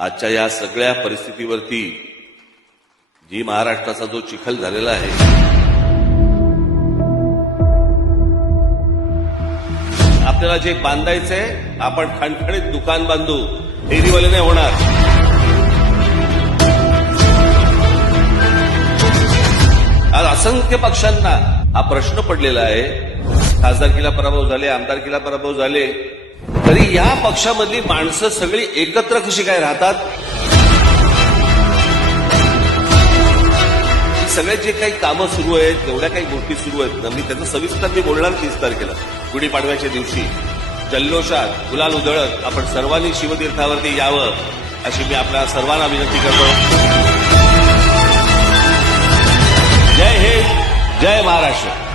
आजच्या या सगळ्या परिस्थितीवरती जी महाराष्ट्राचा जो चिखल झालेला आहे, आपल्याला जे बांधायचंय आपण खणखणीत दुकान बांधू, डेअरीवाले नाही होणार. आज असंख्य पक्षांना हा प्रश्न पडलेला आहे. खासदारकीला पराभव झाले, आमदारकीला पराभव झाले, तरी या पक्षामधली माणसं सगळी एकत्र कशी काय राहतात? सगळे जे काही कामं सुरू आहेत, एवढ्या काही गोष्टी सुरू आहेत ना, मी त्याचं सविस्तर मी बोलणार 30 तारखेला गुढीपाडव्याच्या दिवशी जल्लोषात गुलाल उधळत आपण सर्वांनी शिवतीर्थावरती यावं अशी मी आपल्या सर्वांना विनंती करतो. जय हिंद, जय महाराष्ट्र.